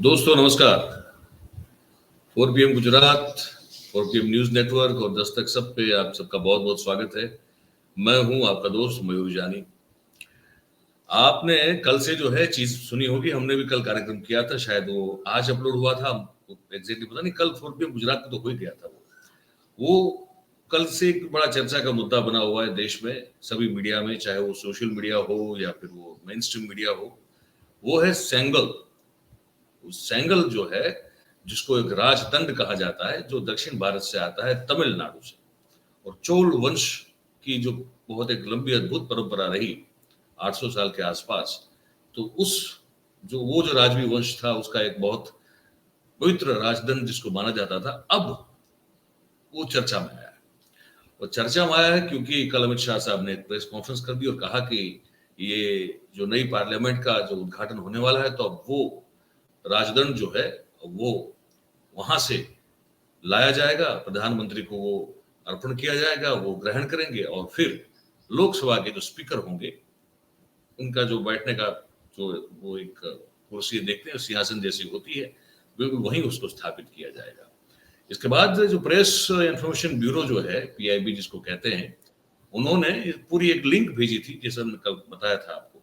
दोस्तों नमस्कार। 4 PM Gujarat, 4 PM news network और दस्तक सब पे आप सबका बहुत बहुत स्वागत है। मैं हूं आपका दोस्त मयूर जानी। आपने कल से जो है चीज सुनी होगी, हमने भी कल कार्यक्रम किया था, शायद वो आज अपलोड हुआ था, एग्जैक्टली पता नहीं। कल 4 PM गुजरात में तो हो ही गया था। वो कल से एक बड़ा चर्चा का मुद्दा बना हुआ है देश में, सभी मीडिया में, चाहे वो सोशल मीडिया हो या फिर वो मेन स्ट्रीम मीडिया हो। वो है सेंगल। सेंगल जो है, जिसको एक राजदंड कहा जाता है, जो दक्षिण भारत से आता है, तमिलनाडु से। और चोल वंश की जो बहुत एक लंबी अद्भुत परंपरा रही 800 साल के आसपास, तो वो जो राजवी वंश था, उसका एक बहुत पवित्र राजदंड जिसको माना जाता था, अब वो चर्चा में आया है। और चर्चा में आया है क्योंकि कल अमित शाह साहब ने एक प्रेस कॉन्फ्रेंस कर दी और कहा कि ये जो नई पार्लियामेंट का जो उद्घाटन होने वाला है, तो अब वो राजदंड जो है वो वहां से लाया जाएगा, प्रधानमंत्री को वो अर्पण किया जाएगा, वो ग्रहण करेंगे और फिर लोकसभा के जो स्पीकर होंगे, उनका जो बैठने का जो वो एक कुर्सी देखते हैं सिंहासन जैसी होती है, वहीं उसको स्थापित किया जाएगा। इसके बाद जो प्रेस इंफॉर्मेशन ब्यूरो जो है, PIB जिसको कहते हैं, उन्होंने पूरी एक लिंक भेजी थी, जैसा मैंने कल बताया था आपको।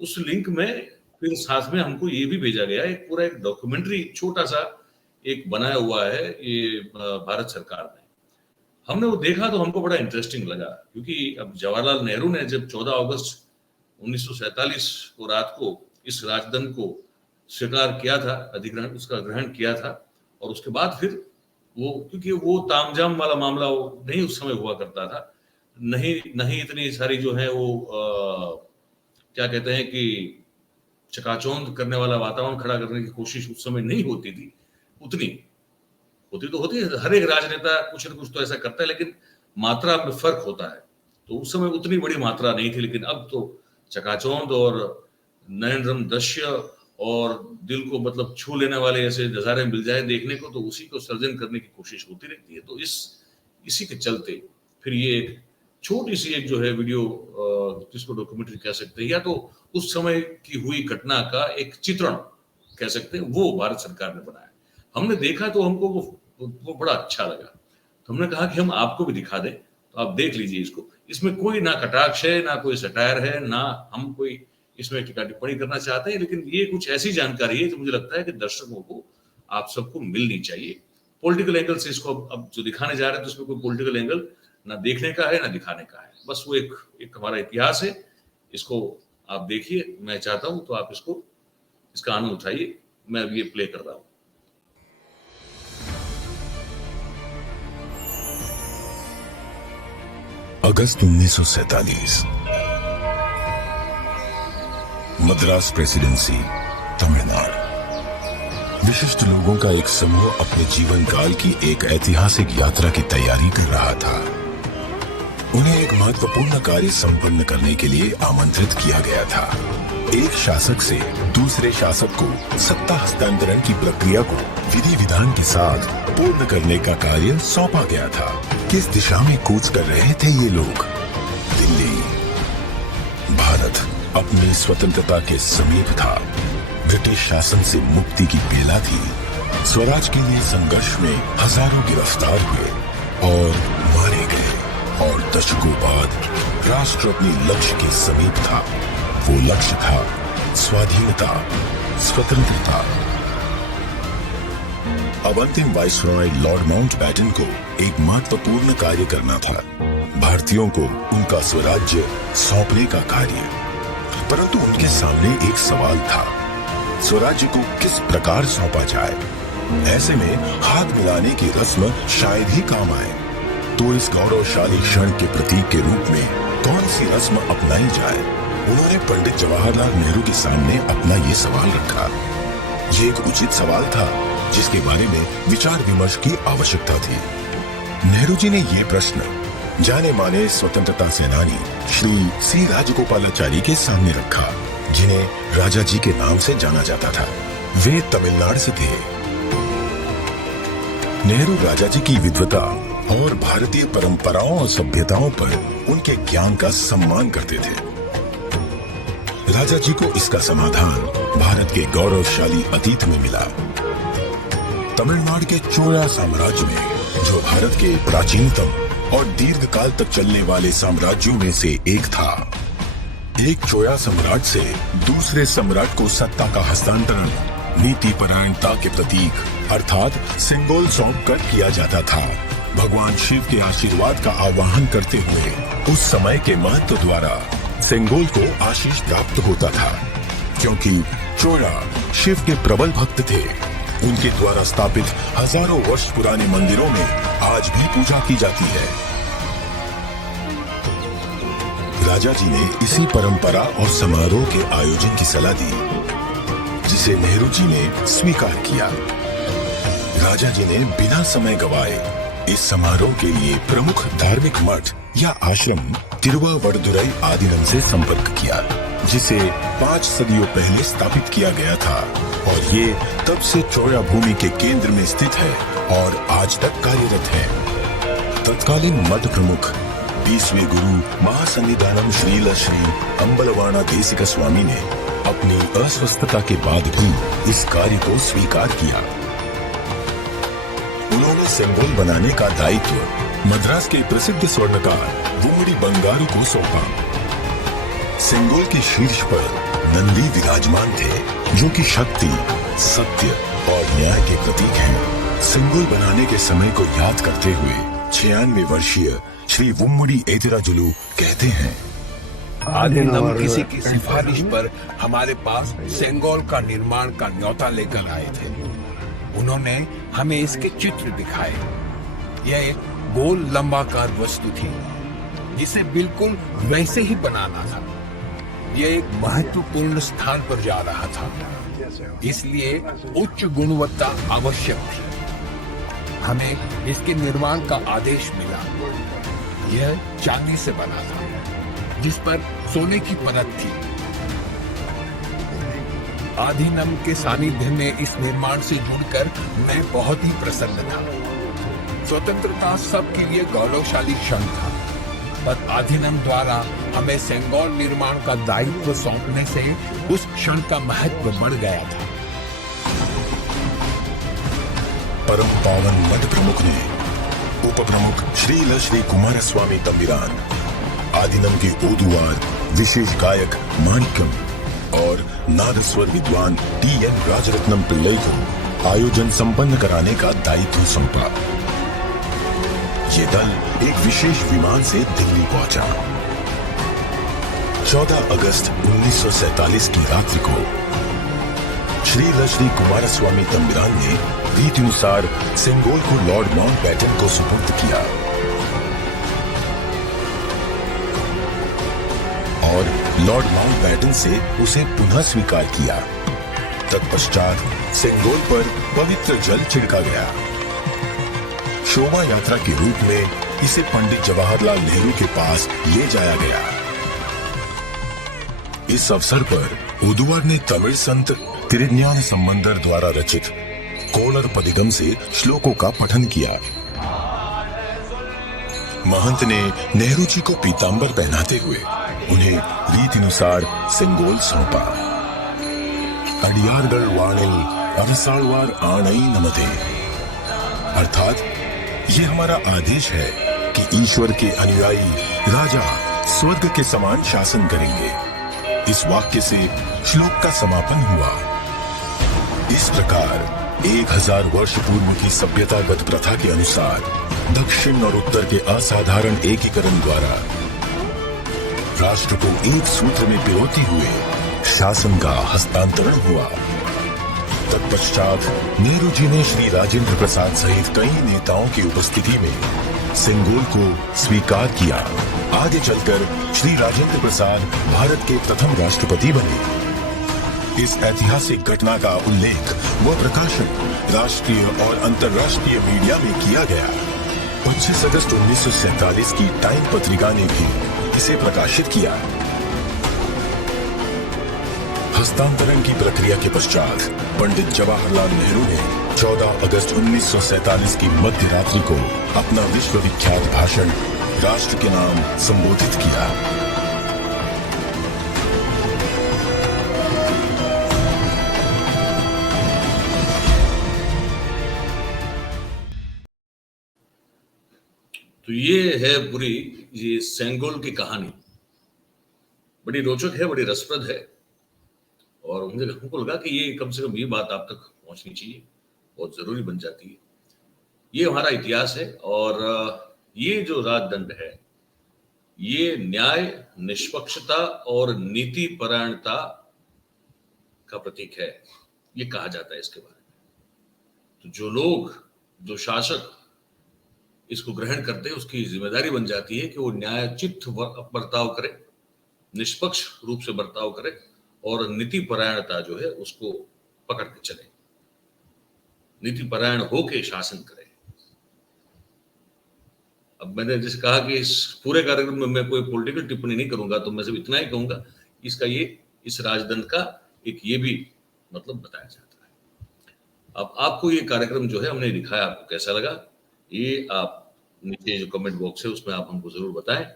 उस लिंक में फिर साथ में हमको ये भी भेजा गया, एक पूरा एक डॉक्यूमेंट्री छोटा सा एक बनाया हुआ है ये भारत सरकार ने। हमने वो देखा तो हमको बड़ा इंटरेस्टिंग लगा, क्योंकि अब जवाहरलाल नेहरू ने जब 14 अगस्त 1947 को रात को इस राजदंड को स्वीकार किया था, अधिग्रहण उसका ग्रहण किया था, और उसके बाद फिर वो, क्योंकि वो तामझाम वाला मामला वो नहीं उस समय हुआ करता था, नहीं इतनी सारी जो है वो क्या कहते हैं कि चकाचौंध करने वाला वातावरण खड़ा करने की कोशिश उस समय नहीं होती थी। उतनी होती है, हर एक राजनेता कुछ न कुछ तो ऐसा करता है, लेकिन मात्रा में फर्क होता है। तो उस समय उतनी बड़ी मात्रा नहीं थी, लेकिन अब तो चकाचौंध और नयनरम्य दृश्य और दिल को मतलब छू लेने वाले ऐसे नजारे मिल जाए देखने को, तो उसी को सर्जन करने की कोशिश होती रहती है। तो इसी के चलते फिर ये एक छोटी सी एक जो है वीडियो, जिसको डॉक्यूमेंट्री कह सकते हैं, या तो उस समय की हुई घटना का एक चित्रण कह सकते हैं, वो भारत सरकार ने बनाया। हमने देखा तो हमको वो बड़ा अच्छा लगा, तो हमने कहा कि हम आपको भी दिखा दें, तो आप देख लीजिए इसको। इसमें कोई ना कटाक्ष है, ना कोई सटायर है, ना हम कोई इसमें टीका टिप्पणी करना चाहते हैं, लेकिन ये कुछ ऐसी जानकारी है जो मुझे लगता है कि दर्शकों को, आप सबको मिलनी चाहिए। पॉलिटिकल एंगल से इसको अब जो दिखाने जा रहे हैं, तो उसमें कोई पॉलिटिकल एंगल ना देखने का है ना दिखाने का है, बस वो एक हमारा इतिहास है। इसको आप देखिए, मैं चाहता हूं तो आप इसका आनंद उठाइए। मैं अब ये प्ले कर रहा हूं। अगस्त 1947, मद्रास प्रेसिडेंसी, तमिलनाडु। विशिष्ट लोगों का एक समूह अपने जीवन काल की एक ऐतिहासिक यात्रा की तैयारी कर रहा था। उन्हें एक महत्वपूर्ण कार्य संपन्न करने के लिए आमंत्रित किया गया था। एक शासक से दूसरे शासक को सत्ता हस्तांतरण की प्रक्रिया को विधि विधान के साथ पूर्ण करने का कार्य सौंपा गया था। किस दिशा में कूच कर रहे थे ये लोग? दिल्ली। भारत अपनी स्वतंत्रता के समीप था। ब्रिटिश शासन से मुक्ति की बेला थी। स्वराज के लिए संघर्ष में हजारों गिरफ्तार हुए और मारे गए, और दशकों बाद राष्ट्र अपने लक्ष्य के समीप था। वो लक्ष्य था स्वाधीनता, स्वतंत्रता। अब अंतिम वाइसरॉय लॉर्ड माउंटबेटन को एक महत्वपूर्ण कार्य करना था, भारतीयों को उनका स्वराज्य सौंपने का कार्य। परंतु उनके सामने एक सवाल था, स्वराज्य को किस प्रकार सौंपा जाए। ऐसे में हाथ मिलाने की रस्म शायद ही काम आए। तो इस गौरवशाली क्षण के प्रतीक के रूप में कौन सी रस्म अपनाई जाए? उन्होंने पंडित जवाहरलाल नेहरू के सामने अपना ये सवाल रखा। ये एक उचित सवाल था जिसके बारे में विचार विमर्श की आवश्यकता थी। नेहरू जी ने ये प्रश्न जाने माने स्वतंत्रता सेनानी श्री C राजगोपालाचारी के सामने रखा, जिन्हें राजा जी के नाम से जाना जाता था। वे तमिलनाडु से थे। नेहरू राजा जी की विद्वता और भारतीय परंपराओं और सभ्यताओं पर उनके ज्ञान का सम्मान करते थे। राजा जी को इसका समाधान भारत के गौरवशाली अतीत में मिला। तमिलनाडु के चोला साम्राज्य में, जो भारत के प्राचीनतम और दीर्घ काल तक चलने वाले साम्राज्यों में से एक था, एक चोया सम्राट से दूसरे सम्राट को सत्ता का हस्तांतरण नीति परायणता के प्रतीक अर्थात सेंगोल सौंप कर किया जाता था। भगवान शिव के आशीर्वाद का आवाहन करते हुए उस समय के महत्व द्वारा सेंगोल को आशीष प्राप्त होता था, क्योंकि चोला शिव के प्रबल भक्त थे। उनके द्वारा स्थापित हजारों वर्ष पुराने मंदिरों में आज भी पूजा की जाती है। राजा जी ने इसी परंपरा और समारोह के आयोजन की सलाह दी, जिसे नेहरू जी ने स्वीकार किया। राजा जी ने बिना समय गवाए इस समारोह के लिए प्रमुख धार्मिक मठ या आश्रम तिरुववड़दुरई आदीनम से संपर्क किया, जिसे 5 सदियों पहले स्थापित किया गया था और ये तब से चोया भूमि के केंद्र में स्थित है और आज तक कार्यरत है। तत्कालीन मठ प्रमुख 20वें गुरु महासन्निधानम श्रील श्री अम्बलवाणा देसिक स्वामी ने अपनी अस्वस्थता के बाद भी इस कार्य को स्वीकार किया। उन्होंने सेंगोल बनाने का दायित्व मद्रास के प्रसिद्ध स्वर्णकार वुम्मडी बंगारू को सौंपा। सेंगोल के शीर्ष पर नंदी विराजमान थे, जो कि शक्ति, सत्य और न्याय के प्रतीक हैं। सेंगोल बनाने के समय को याद करते हुए 96 वर्षीय श्री वुम्मडी एतिराजुलु कहते हैं, आदिनम किसी की सिफारिश पर हमारे पास सेंगोल का निर्माण का न्योता लेकर आए थे। उन्होंने हमें इसके चित्र दिखाए। यह एक गोल लंबाकार वस्तु थी, जिसे बिल्कुल वैसे ही बनाना था। यह एक महत्वपूर्ण स्थान पर जा रहा था, इसलिए उच्च गुणवत्ता आवश्यक थी। हमें इसके निर्माण का आदेश मिला। यह चांदी से बना था, जिस पर सोने की परत थी। आधीनम के सानिध्य में इस निर्माण से जुड़कर मैं बहुत ही प्रसन्न था। स्वतंत्रता सबके लिए गौरवशाली क्षण था, पर आधीनम द्वारा हमें सेंगोल निर्माण का दायित्व सौंपने से उस क्षण का महत्व बढ़ गया था। परम पावन मठ प्रमुख ने उप प्रमुख श्रील श्री कुमारस्वामी तंबिरान, आदिनम के ओदुवार विशेष गायक माणिक्यम और नादस्वर विद्वान टी.एन. राजरत्नम पिल्लई को आयोजन संपन्न कराने का दायित्व सौंपा। ये दल एक विशेष विमान से दिल्ली पहुंचा। 14 अगस्त 1947 की रात्रि को श्री श्री कुमारस्वामी तंबिरान ने रीतिनुसार सेंगोल को लॉर्ड माउंटबेटन को सुपुर्द किया और लॉर्ड माउंटबेटन से उसे पुनः स्वीकार किया। तत्पश्चात सेंगोल पर पवित्र जल छिड़का गया। शोभा यात्रा के रूप में इसे पंडित जवाहरलाल नेहरू के पास ले जाया गया। इस अवसर पर ओदुवार ने तमिल संत तिरुज्ञान संबंदर द्वारा रचित कोलर पदिगम से श्लोकों का पठन किया। महंत ने नेहरू जी को पीतांबर पहनाते हुए उन्हें रीतिनुसार सेंगोल सौंपा। अडियारगढ़ वाणिल अरसालवार आणई नमते, अर्थात ये हमारा आदेश है कि ईश्वर के अनुयायी राजा स्वर्ग के समान शासन करेंगे। इस वाक्य से श्लोक का समापन हुआ। इस प्रकार 1000 वर्ष पूर्व की सभ्यतागत प्रथा के अनुसार दक्षिण और उत्तर के असाधारण एकीकरण द्वारा राष्ट्र को एक सूत्र में पिरोते हुए शासन का हस्तांतरण हुआ। तत्पश्चात नेहरू जी ने श्री राजेंद्र प्रसाद सहित कई नेताओं की उपस्थिति में सेंगोल को स्वीकार किया। आगे चलकर श्री राजेंद्र प्रसाद भारत के प्रथम राष्ट्रपति बने। इस ऐतिहासिक घटना का उल्लेख व प्रकाशन राष्ट्रीय और अंतर्राष्ट्रीय मीडिया में किया गया। 25 अगस्त 1947 की टाइम पत्रिका ने भी इसे प्रकाशित किया। हस्तांतरण की प्रक्रिया के पश्चात पंडित जवाहरलाल नेहरू ने 14 अगस्त 1947 की मध्य रात्रि को अपना विश्वविख्यात भाषण राष्ट्र के नाम संबोधित किया। तो ये है पूरी ये सेंगोल की कहानी। बड़ी रोचक है, बड़ी रसप्रद है, और हमको लगा कि ये कम से कम ये बात आप तक पहुंचनी चाहिए, बहुत जरूरी बन जाती है। ये हमारा इतिहास है, और ये जो राजदंड है ये न्याय, निष्पक्षता और नीति परायणता का प्रतीक है, ये कहा जाता है इसके बारे में। तो जो लोग, जो शासक इसको ग्रहण करते हैं, उसकी जिम्मेदारी बन जाती है कि वो न्यायोचित बर्ताव करे, निष्पक्ष रूप से बर्ताव करे, और नीति परायणता जो है उसको पकड़ के चले, नीति परायण होके शासन करे। अब मैंने जैसे कहा कि इस पूरे कार्यक्रम में मैं कोई पॉलिटिकल टिप्पणी नहीं करूंगा, तो मैं सिर्फ इतना ही कहूंगा, इसका ये इस राजदंड का एक ये भी मतलब बताया जाता है। अब आपको ये कार्यक्रम जो है हमने दिखाया, आपको कैसा लगा, ये आप नीचे जो कमेंट बॉक्स है उसमें आप हमको जरूर बताएं,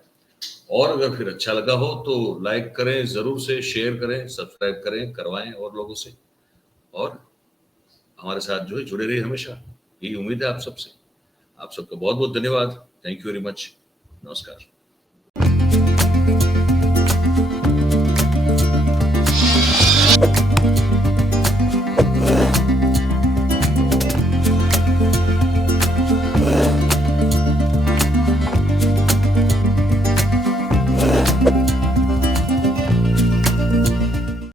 और अगर फिर अच्छा लगा हो तो लाइक करें, जरूर से शेयर करें, सब्सक्राइब करें, करवाएं और लोगों से, और हमारे साथ जो है जुड़े रहिए हमेशा, यही उम्मीद है आप सबसे। आप सबका बहुत बहुत धन्यवाद। Thank you very much. नमस्कार।